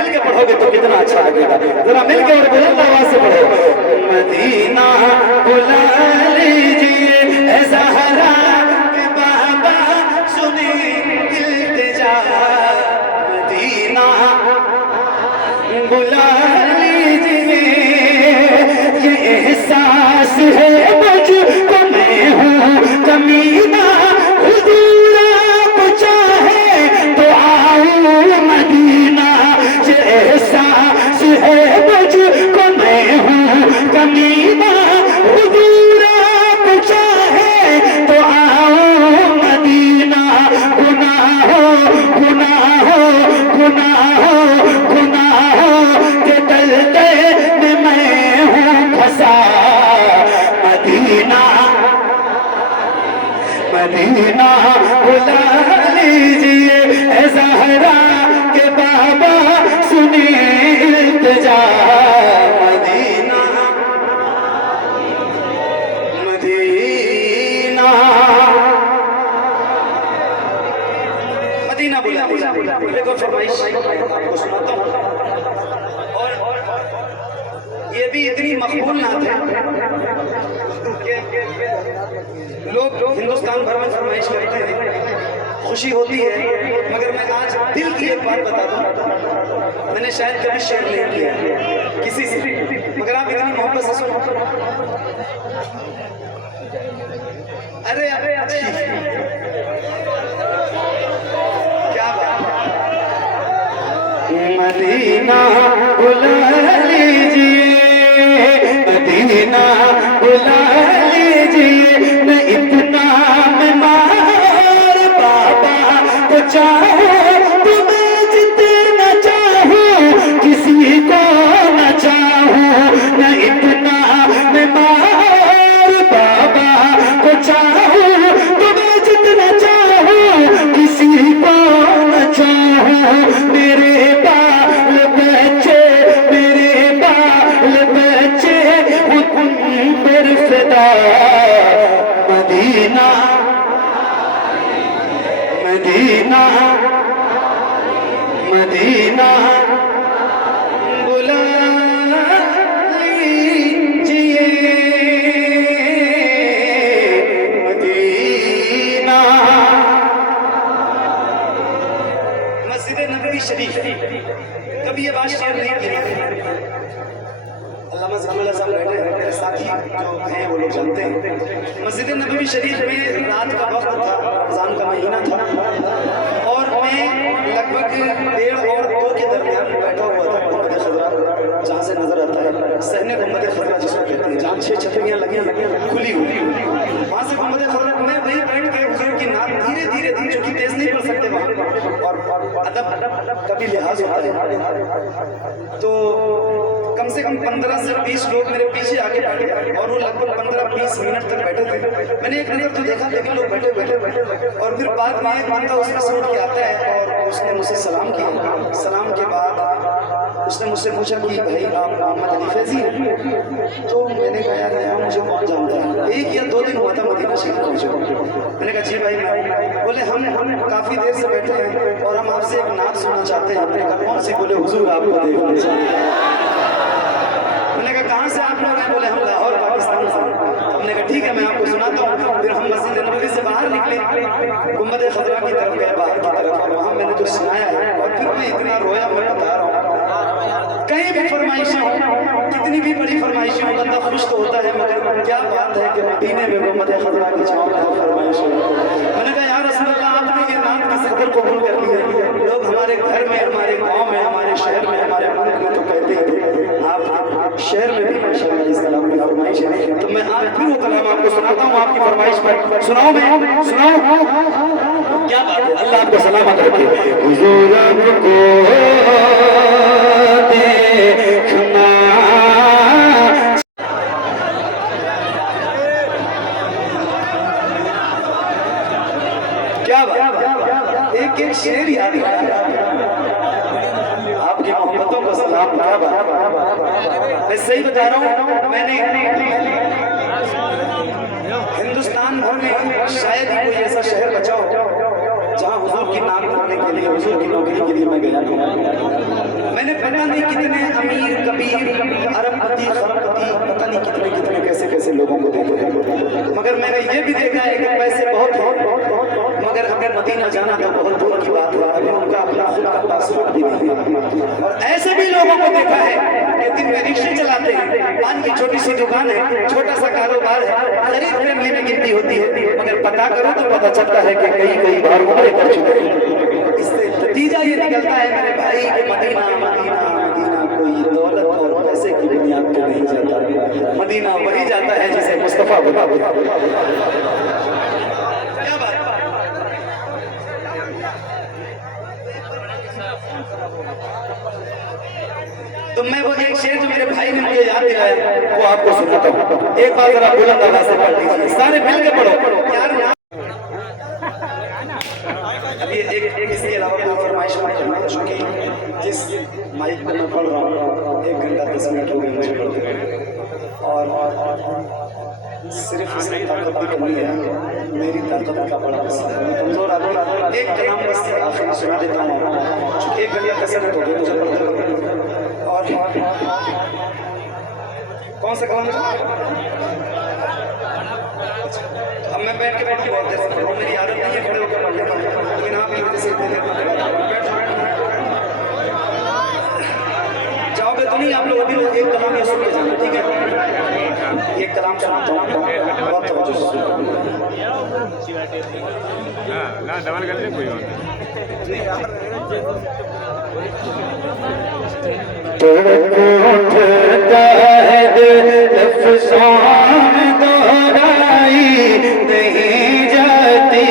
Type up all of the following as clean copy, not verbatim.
मिल के पढ़ोगे तो कितना अच्छा लगेगा। जरा मिल के और बुलंद आवाज से पढ़ो। मदीना बुला लीजिए ऐ ज़हरा के बाबा सुने इल्तिजा, मदीना बुला लीजिए ये एहसास है मुझको मैं हूँ कमीना, हुजूर आप चाहे तो आओ मदीना, ये एहसास है मुझको मैं हूँ कमीना, हुजूर आप चाहे तो आओ मदीना, गुनाहों गुनाहों गुनाहों गुनाहों के दलदल में मैं हूँ फंसा, मदीना मदीना बुला लीजिए ऐ ज़हरा के बाबा सुने इल्तिजा, मदीना मदीना मदीना बुला लीजिए। देखो फरमाइश आपको सुनाता हूँ, और ये भी इतनी मकबूल नात है कि लोग हिंदुस्तान भर में फरमाइश करते हैं, खुशी होती है। मगर मैं आज दिल की एक बात बता दूं, मैंने शायद कभी शेयर नहीं किया किसी से, मगर आप इतनी मोहब्बत से सुनो। अरे अरे क्या बात, मदीना बुला लीजिए मदीना बुला लीजिए, मैं इतना मैं मार बाबा को चाहूं, तुम्हें जितना चाहूं किसी को न चाहूं, मैं इतना मैं मार बाबा को चाहूं, तुम्हें जितना चाहूं किसी को न चाहूं, मेरे बाल बच्चे उन फिदा, मदीना मदीना मदीना बुला लीजिए मदीना। मस्जिद नबवी शरीफ कभी ये बात शेयर नहीं की, अल्लामा ज़मील साहब बैठे हैं, साथी जो हैं वो लोग जानते हैं। मस्जिद नबवी शरीफ में रात का वक्त था, रमज़ान का महीना था, और मैं लगभग 1.5 और 2 के दरमियान बैठा हुआ था गुंबद खज़रा, जहाँ से नजर आता है सहने गुंबद खज़रा जिसको कहते हैं, जहाँ 6 छतरियाँ लगी खुली हुई, वहाँ से गुंबद खज़रा में वहीं बैठ के हुजूर की नात धीरे धीरे धीरे, चूंकि तेज नहीं पढ़ सकते वहाँ, और अदब कभी लिहाज होता है, तो कम से कम 15 से 20 लोग मेरे पीछे आगे बैठे, और वो लगभग 15-20 मिनट तक बैठे थे। मैंने एक नजर तो देखा, लेकिन लोग बैठे बैठे, और फिर बाद में एक बंदा उसमें से उठ के आता है और उसने मुझसे सलाम किया। सलाम के बाद उसने मुझसे पूछा कि भाई आप मोहम्मद अली फैजी हैं? तो मैंने कहा यार यहाँ मुझे कौन जानता है, 1 या 2 दिन हुआ था मदीना शरीफ पहुँचे। मैंने कहा जी भाई मैं, बोले हम काफ़ी देर से बैठे हैं और हम आपसे एक नात सुनना चाहते हैं। मैंने कहा कौन सी? बोले हुजूर आपको देखना। मैंने कहा कहाँ से आप लोग हैं? बोले हम लाहौर पाकिस्तान से। हमने कहा ठीक है मैं आपको सुनाता हूँ। फिर हम मस्जिद नबवी से बाहर निकले, गुंबद खज़रा की तरफ गए, बाहर की तरफ, और वहाँ मैंने जो सुनाया है, और फिर मैं इतना रोया, मैं बता रहा हूँ। कहीं भी फरमाइशें हों, कितनी भी बड़ी फरमाइशें हों, बंदा खुश तो होता है, मगर क्या बात है कि मदीने में गुंबद खज़रा की छाँव में फरमाइश हो। मैंने कहा यार रसूल अल्लाह आपने ये नात की सदर कबूल कर ली है। लोग हमारे घर में, हमारे गाँव में, हमारे शहर में, हमारे मुल्क में तो कहते हैं, आप शहर में भी माशाअल्लाह इस कलाम की फरमाइश है। तो मैं आज फिर वो कलाम आपको सुनाता हूँ आपकी फरमाइश पर। सुनाओ मैं सुनाओ, क्या बात है, अल्लाह आपको सलामत रखे। हुजूर को देखना, क्या बात, एक एक शेर याद है आपकी मोहब्बतों को सलाम। क्या बात, मैं सही बता रहा हूँ, मैंने हिंदुस्तान भर में शायद ही कोई ऐसा शहर बचा हो जहाँ हुजूर की नाम करने के लिए, हुजूर की नौकरी के लिए मैं गया नहीं। मैंने मैंने पता नहीं कितने अमीर कबीर अरबपति खरबपति पता नहीं कितने कितने कैसे कैसे लोगों को देखे, मगर मैंने ये भी देखा है कि पैसे बहुत हैं, मगर अगर मदीना जाना तो बहुत दूर की बात है, अभी उनका अपना खुद का पासपोर्ट भी नहीं है। और ऐसे भी लोगों को देखा है कि दिन में रिक्शे चलाते हैं, पान की छोटी सी दुकान है, छोटा सा कारोबार है, गरीब फैमिली में गिनती होती है, मगर पता करो तो पता चलता है कि कई बार उम्र कर चुके हैं। इससे नतीजा ये निकलता है मेरे भाई कि मदीना मदीना मदीना कोई दौलत और पैसे की बुनियाद पे नहीं जाता, मदीना वही जाता है जिसे मुस्तफा बता। क्या बात। तो मैं वो एक शेर जो मेरे भाई ने मुझे याद दिलाया वो आपको सुनाता हूँ, एक बार जरा बुलंद आवाज से पढ़ लीजिए, सारे मिल के पढ़ो यार। अभी एक इसके अलावा कोई फरमाइश करना, चूंकि जिस माइक पे मैं पढ़ रहा हूँ 1 घंटा 10 मिनट हो गए मुझे पढ़ते, और सिर्फ इसकी ताकत भी कमी है, मेरी ताकत का बड़ा कमजोर आदमी। एक कलाम बस आखिर सुना देता हूँ, 1 घंटा 10 मिनट हो गए मुझे पढ़ते। और कौन सा कलाम? अब मैं बैठ के बहुत देर से पढ़ रहा हूँ, मेरी आदत नहीं है खड़े होकर पढ़ने की, लेकिन आप की वजह से जाओगे तो नहीं आप लोग, अभी लोग एक कलाम ये सुन के जाना, ठीक है? एक कलाम सुनाता हूँ, बहुत तवज्जो से सुनो। ना डबल कर ले कोई और उठता है दिल लफ्ज़ों में दोहराई नहीं जाती,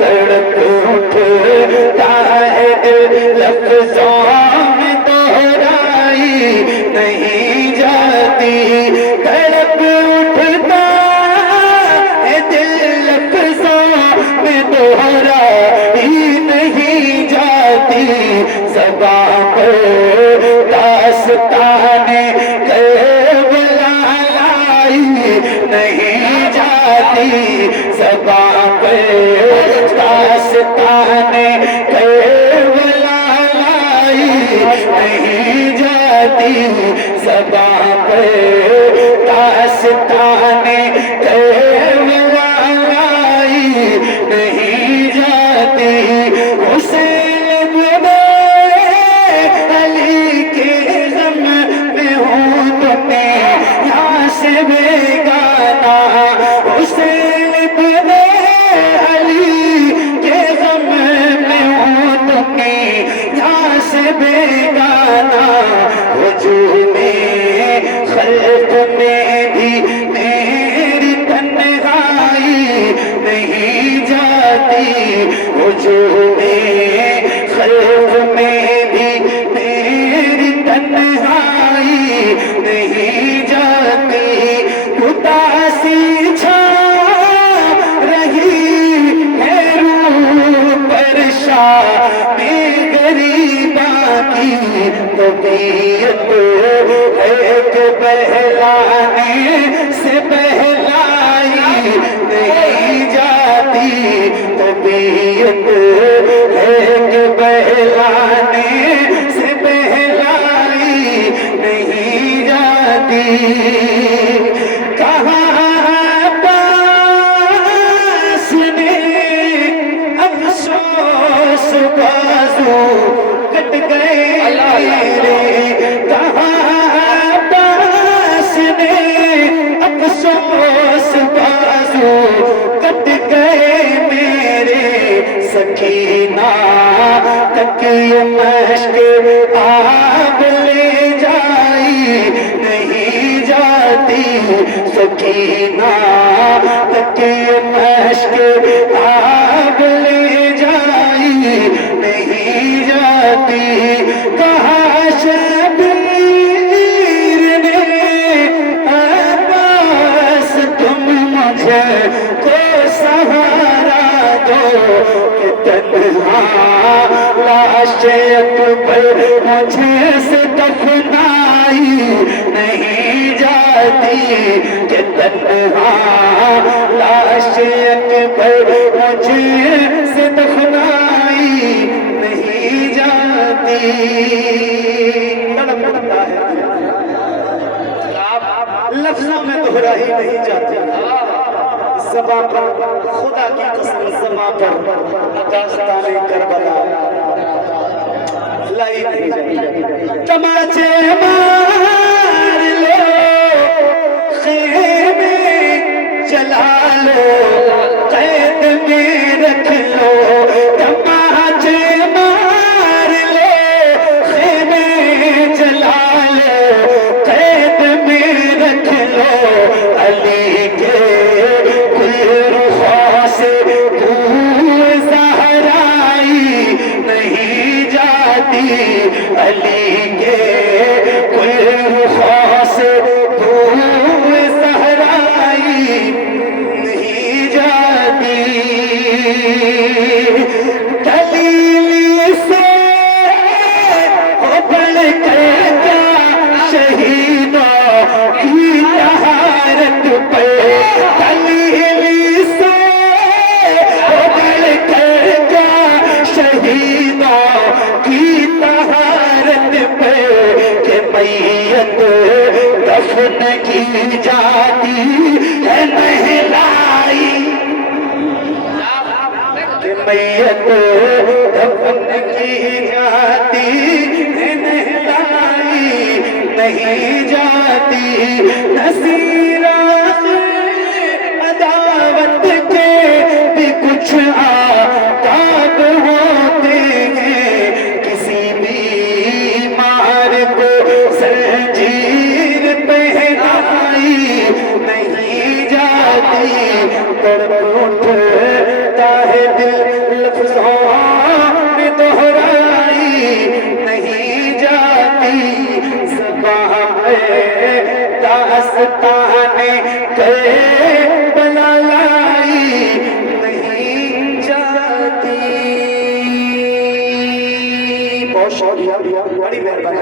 तड़प उठता है दिल लफ्ज़ों में दोहराई नहीं जाती, तड़प उठता है दिल लफ्ज़ों में दोहराई नहीं जाती, ज़बान पर दास्ताने करबला लाई नहीं जाती, ज़बान पर दास्ताने करबला लाई नहीं जाती, ज़बान पर दास्ताने करबला लाई नहीं जाती। हुसैन ने अली के गम में हूँ तुमने यहाँ से बेगाना, हुसैन ने अली के गम में हूँ तुमने यहाँ से बेगाना, वजूद में खल्क में भी मेरी तन्हाई नहीं जाती, वजूद में खल्क में भी मेरी तन्हाई नहीं जाती, उदासी छा रही है रूह पर शामे गरीबा की, तबीयत है कि बहलाने से बहलाई नहीं जाती, तबीयत है कि बहलाने से बहलाई नहीं जाती। कहाँ पास ने अफसोस बाजू कट गए रे, कहाँ पास ने अफसोस बाजू कट गए मेरे, सकीना तक ये मश्क आग ले जाई नहीं जाती, सकीना तक ये मश्क आग ले जाई नहीं जाती। कहाँ शबीर ने बस तुम मुझे को सहारा दो, कि तन्हा लाश अकबर मुझे से दफनाई नहीं जाती, कि तन्हा लाश अकबर मुझे से दफनाई नहीं जाती। दोहराई नहीं जाती। ज़बां पर खुदा की कसम ज़बां पर दास्ताने करबला लाई नहीं जाती। तमाचे मार लो, खेमे जला लो, कैद में रख लो। तमाचे मार लो, खेमे जला लो, कैद में रख लो। अली के कुल रुखों से दूर ज़हराई नहीं जाती। अली के कुल रुखों से दूर ज़हराई नहीं जाती। दलील से हो बढ़कर क्या शहीदों की तहारत पे। दलील से हो बढ़कर क्या शहीदों की तहारत पे कि मैयत दफन की जाती है नहलाई। कि मैयत दफन की जाती है नहलाई नहीं जाती। नसीरा अदावत के भी कुछ आदाब होते हैं। किसी बीमार को जंजीर पहनाई नहीं जाती। तड़प उठता है दिल लफ्ज़ों में दोहराई नहीं जाती। ज़बां पे दास्ताने करबला लाई नहीं जाती। बहुत शुक्रिया, बड़ी मेहरबानी।